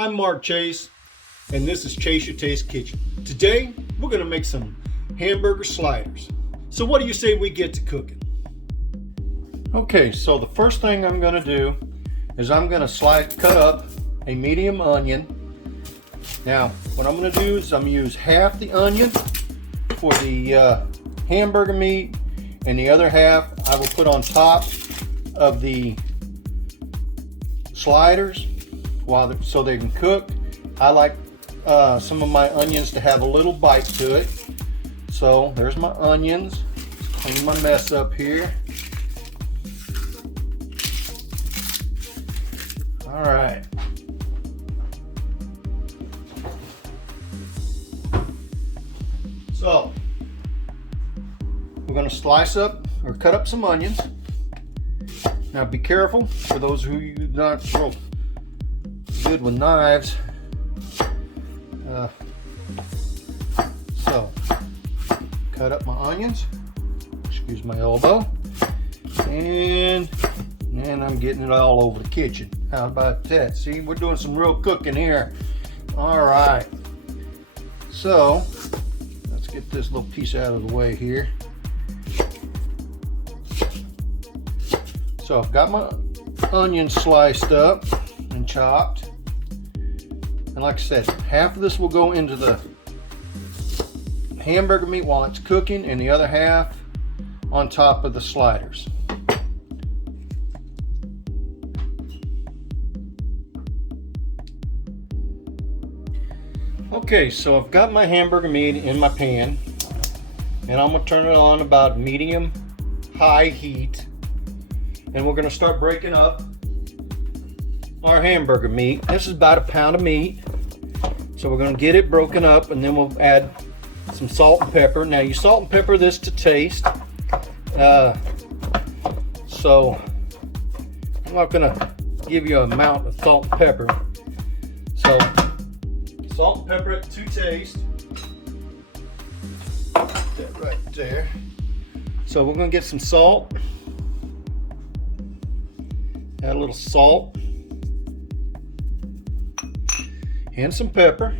I'm Mark Chase, and this is Chase Your Taste Kitchen. Today, we're going to make some hamburger sliders. So what do you say we get to cooking? Okay, so the first thing I'm going to do is I'm going to cut up a medium onion. Now, what I'm going to do is I'm going to use half the onion for the hamburger meat, and the other half I will put on top of the sliders so they can cook. I like some of my onions to have a little bite to it. So there's my onions. Clean my mess up here. All right. So we're going to slice up or cut up some onions. Now be careful, for those who are not real good with knives. So cut up my onions. Excuse my elbow. And I'm getting it all over the kitchen. How about that? See, we're doing some real cooking here. All right. So let's get this little piece out of the way here. So I've got my onions sliced up and chopped. And like I said, half of this will go into the hamburger meat while it's cooking, and the other half on top of the sliders. Okay, so I've got my hamburger meat in my pan, and I'm going to turn it on about medium high heat, and we're going to start breaking up our hamburger meat. This is about a pound of meat, so we're going to get it broken up, and then we'll add some salt and pepper. Now you salt and pepper this to taste, so I'm not going to give you an amount of salt and pepper. So salt and pepper it to taste. Put that right there. So we're going to get some salt. Add a little salt and some pepper.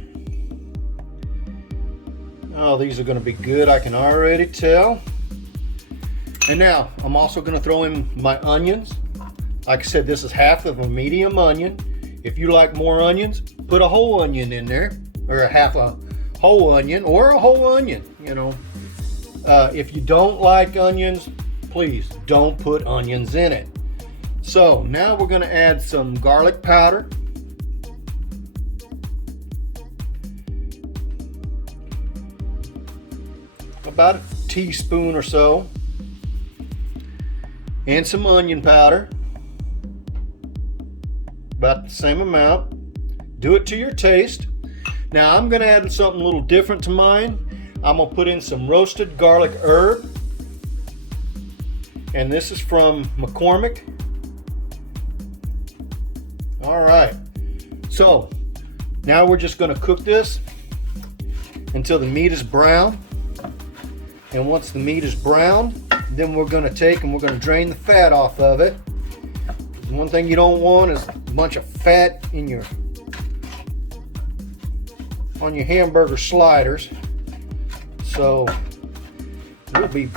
Oh, these are going to be good, I can already tell. And now I'm also going to throw in my onions. Like I said, this is half of a medium onion. If you like more onions, put a whole onion in there, or a half a whole onion, or a whole onion, you know. If you don't like onions, please don't put onions in it. So now we're going to add some garlic powder. About a teaspoon or so. And some onion powder. About the same amount. Do it to your taste. Now I'm going to add something a little different to mine. I'm going to put in some roasted garlic herb. And this is from McCormick. All right, so now we're just going to cook this until the meat is brown. And once the meat is brown, then we're going to take and we're going to drain the fat off of it. One thing you don't want is a bunch of fat in on your hamburger sliders. So we'll be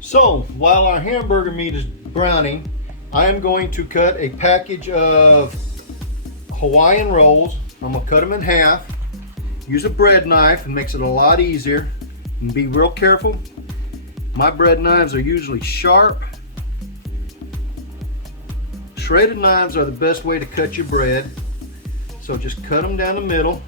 So while our hamburger meat is browning, I am going to cut a package of Hawaiian Rolls. I'm going to cut them in half. Use a bread knife, and makes it a lot easier. And be real careful. My bread knives are usually sharp. Shredded knives are the best way to cut your bread. So just cut them down the middle.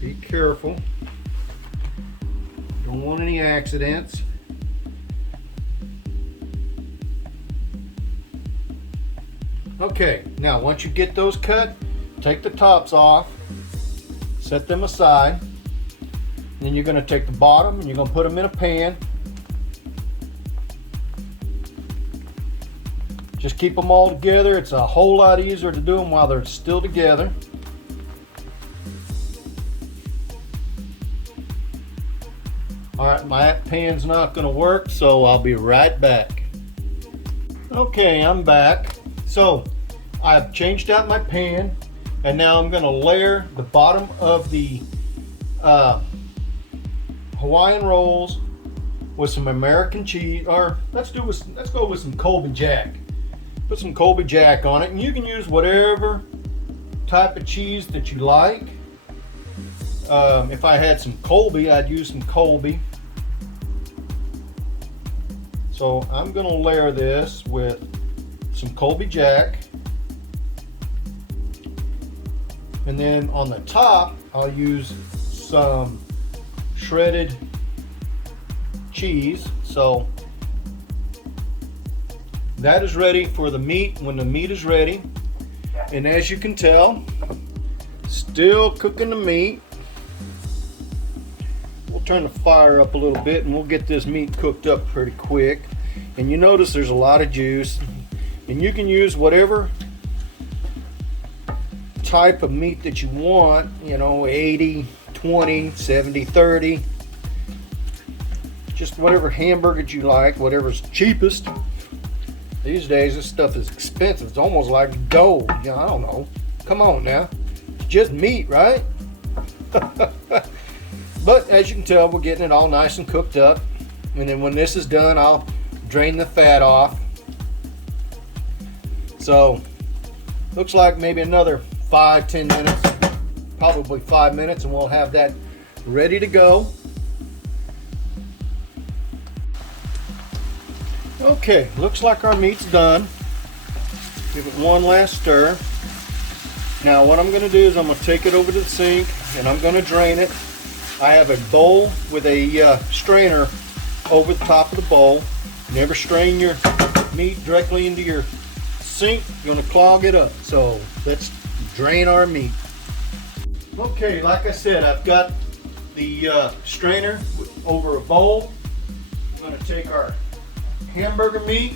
Be careful. Don't want any accidents. Okay, now once you get those cut, take the tops off, set them aside. Then you're going to take the bottom and you're going to put them in a pan. Just keep them all together. It's a whole lot easier to do them while they're still together. All right, my pan's not going to work, so I'll be right back. Okay, I'm back. So I've changed out my pan, and now I'm going to layer the bottom of the Hawaiian Rolls with some American cheese, or let's go with some Cloby-Jack. Put some Cloby-Jack on it, and you can use whatever type of cheese that you like. If I had some Colby, I'd use some Colby. So I'm going to layer this with some Cloby-Jack, and then on the top I'll use some shredded cheese. So that is ready for the meat when the meat is ready. And as you can tell, still cooking the meat. We'll turn the fire up a little bit and we'll get this meat cooked up pretty quick. And you notice there's a lot of juice, and you can use whatever type of meat that you want, you know, 80, 20, 70, 30. Just whatever hamburger you like, whatever's cheapest. These days this stuff is expensive. It's almost like gold. You know, I don't know. Come on now. It's just meat, right? But as you can tell, we're getting it all nice and cooked up. And then when this is done, I'll drain the fat off. So looks like maybe another 5-10 minutes, probably 5 minutes, and we'll have that ready to go. Okay, looks like our meat's done. Give it one last stir. Now what I'm going to do is I'm going to take it over to the sink and I'm going to drain it. I have a bowl with a strainer over the top of the bowl. Never strain your meat directly into your sink. You're going to clog it up. So let's drain our meat. Okay, like I said, I've got the strainer over a bowl. I'm going to take our hamburger meat.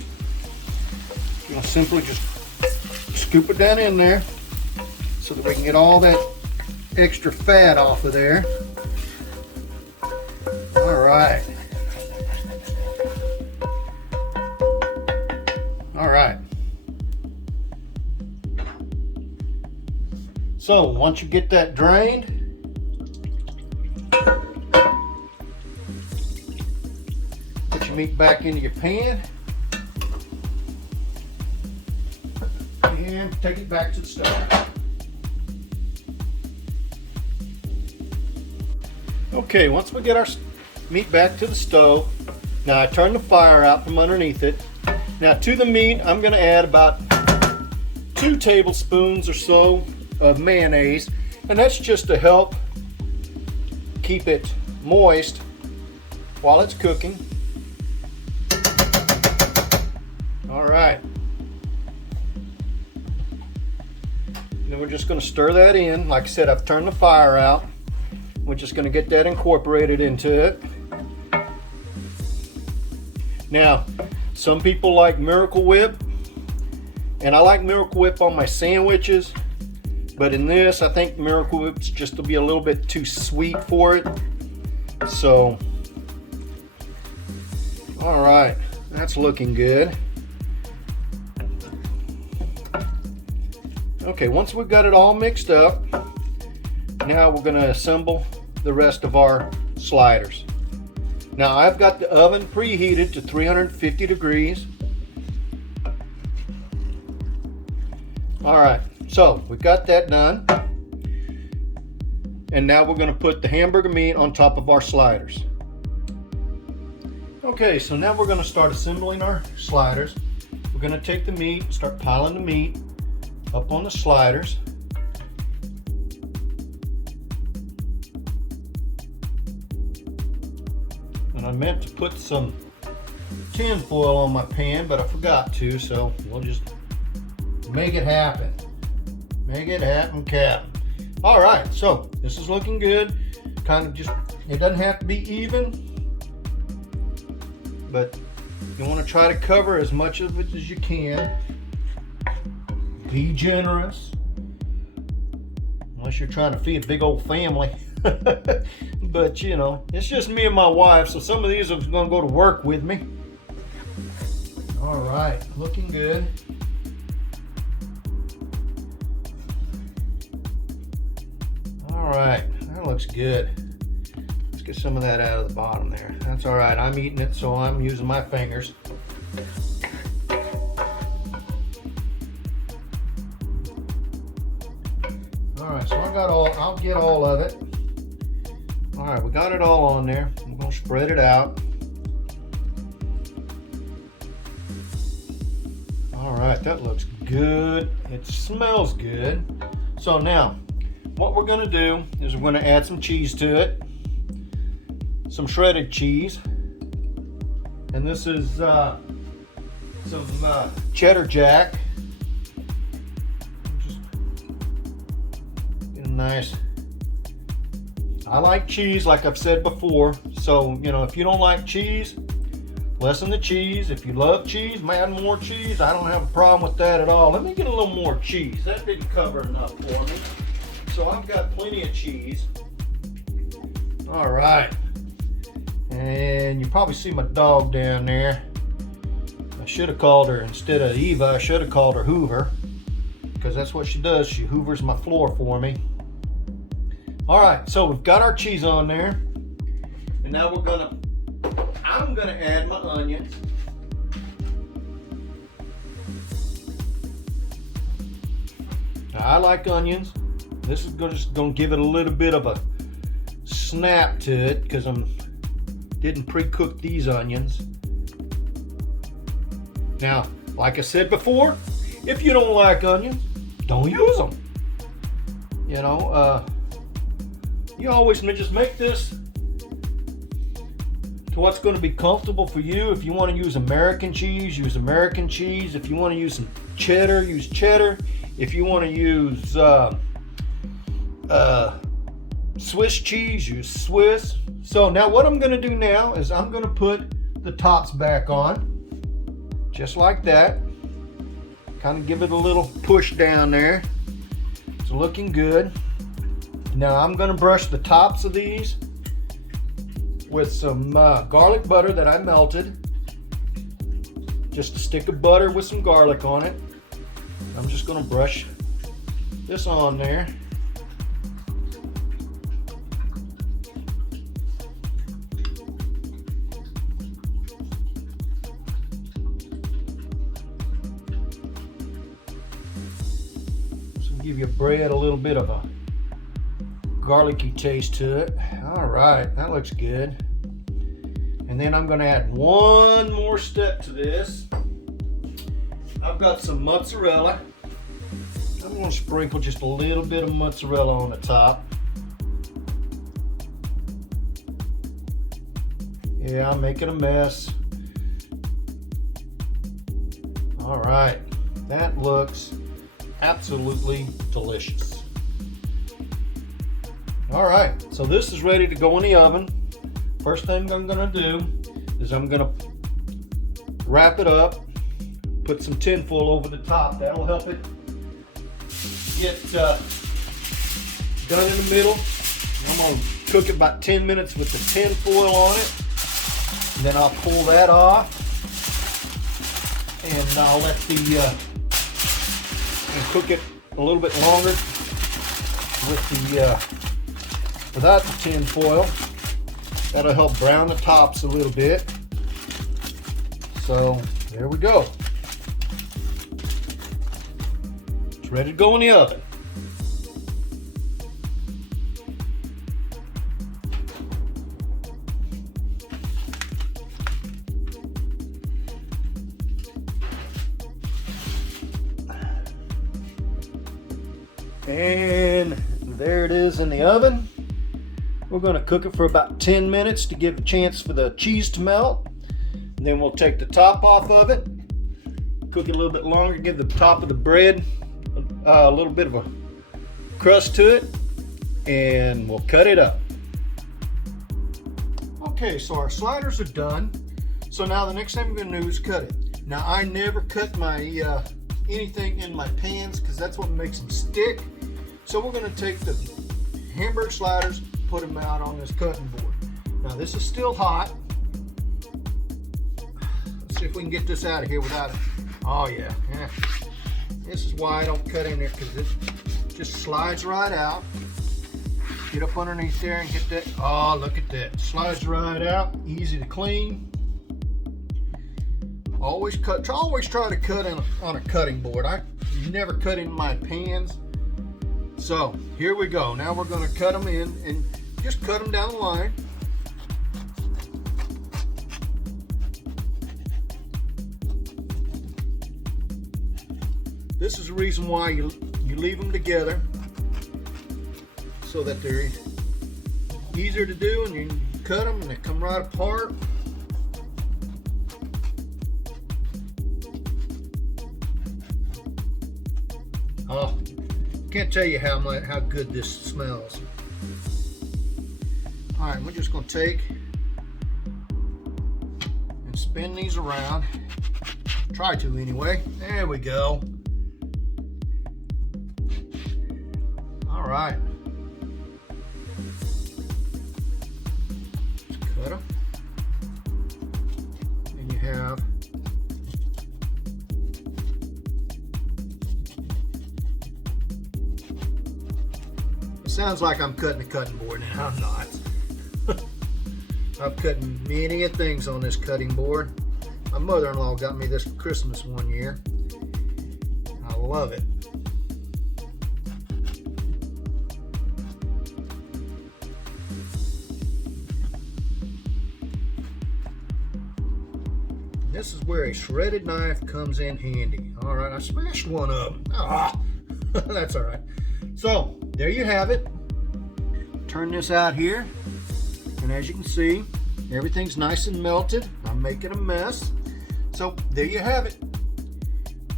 I'm going to simply just scoop it down in there so that we can get all that extra fat off of there. All right. All right. So once you get that drained, put your meat back into your pan and take it back to the stove. Okay, once we get our meat back to the stove, now I turn the fire out from underneath it. Now to the meat, I'm going to add about 2 tablespoons or so of mayonnaise, and that's just to help keep it moist while it's cooking. All right. Then we're just going to stir that in. Like I said, I've turned the fire out. We're just going to get that incorporated into it. Now, some people like Miracle Whip, and I like Miracle Whip on my sandwiches, but in this, I think Miracle Whip's just to be a little bit too sweet for it. So, all right, that's looking good. Okay, once we've got it all mixed up, now we're going to assemble the rest of our sliders. Now I've got the oven preheated to 350 degrees. All right, so we've got that done. And now we're going to put the hamburger meat on top of our sliders. Okay, so now we're going to start assembling our sliders. We're going to take the meat, start piling the meat up on the sliders. And I meant to put some tin foil on my pan, but I forgot to, so we'll just make it happen. Make it happen, Captain. All right, so this is looking good. Kind of just, it doesn't have to be even, but you want to try to cover as much of it as you can. Be generous. Unless you're trying to feed a big old family. But you know, it's just me and my wife, so some of these are going to go to work with me. All right, looking good. All right, that looks good. Let's get some of that out of the bottom there. That's all right, I'm eating it, so I'm using my fingers. All right, so I'll get all of it. All right, we got it all on there. I'm gonna spread it out. All right, that looks good. It smells good. So now, what we're gonna do is we're gonna add some cheese to it. Some shredded cheese. And this is some cheddar jack. Just get a nice. I like cheese, like I've said before. So, you know, if you don't like cheese, lessen the cheese. If you love cheese, add more cheese. I don't have a problem with that at all. Let me get a little more cheese. That didn't cover enough for me. So I've got plenty of cheese. All right. And you probably see my dog down there. I should have called her, instead of Eva, I should have called her Hoover, because that's what she does. She hoovers my floor for me. All right, so we've got our cheese on there. And now I'm gonna add my onions. Now, I like onions. This is just gonna give it a little bit of a snap to it, because I didn't pre-cook these onions. Now, like I said before, if you don't like onions, don't use them. You know, you always just make this to what's going to be comfortable for you. If you want to use American cheese, use American cheese. If you want to use some cheddar, use cheddar. If you want to use Swiss cheese, use Swiss. So now what I'm going to do now is I'm going to put the tops back on, just like that. Kind of give it a little push down there. It's looking good. Now I'm going to brush the tops of these with some garlic butter that I melted. Just a stick of butter with some garlic on it. I'm just going to brush this on there. Give your bread a little bit of a garlicky taste to it. All right, that looks good. And then I'm going to add one more step to this. I've got some mozzarella. I'm going to sprinkle just a little bit of mozzarella on the top. Yeah, I'm making a mess. All right, that looks absolutely delicious. All right, so this is ready to go in the oven. First thing I'm gonna do is I'm gonna wrap it up, put some tin foil over the top. That'll help it get done in the middle. I'm gonna cook it about 10 minutes with the tin foil on it. And then I'll pull that off, and I'll let and cook it a little bit longer with without the tin foil. That'll help brown the tops a little bit. So there we go. It's ready to go in the oven. And there it is in the oven. We're going to cook it for about 10 minutes to give a chance for the cheese to melt. And then we'll take the top off of it, cook it a little bit longer, give the top of the bread a little bit of a crust to it, and we'll cut it up. Okay, so our sliders are done. So now the next thing we're going to do is cut it. Now I never cut my anything in my pans because that's what makes them stick. So we're going to take the hamburger sliders, put them out on this cutting board. Now this is still hot. Let's see if we can get this out of here without it. Oh yeah. This is why I don't cut in there, because it just slides right out. Get up underneath there and get that. Oh, look at that. Slides right out. Easy to clean. Always try to cut on a cutting board. You never cut in my pans. So here we go. Now we're going to cut them in and just cut them down the line. This is the reason why you leave them together, so that they're easier to do, and you can cut them and they come right apart. Oh, can't tell you how good this smells. All right, we're just going to take and spin these around. Try to anyway. There we go. All right. Let's cut them. And you have it sounds like I'm cutting a cutting board, and I'm not. I've cut many things on this cutting board. My mother-in-law got me this for Christmas one year. I love it. This is where a shredded knife comes in handy. All right, I smashed one of them. Ah, that's all right. So there you have it. Turn this out here, and as you can see, everything's nice and melted. I'm making a mess. So there you have it.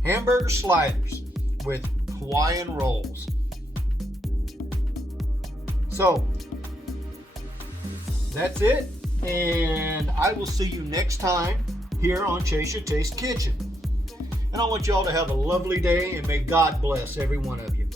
Hamburger sliders with Hawaiian rolls. So that's it, and I will see you next time here on Chase Your Taste Kitchen. And I want y'all to have a lovely day, and may God bless every one of you.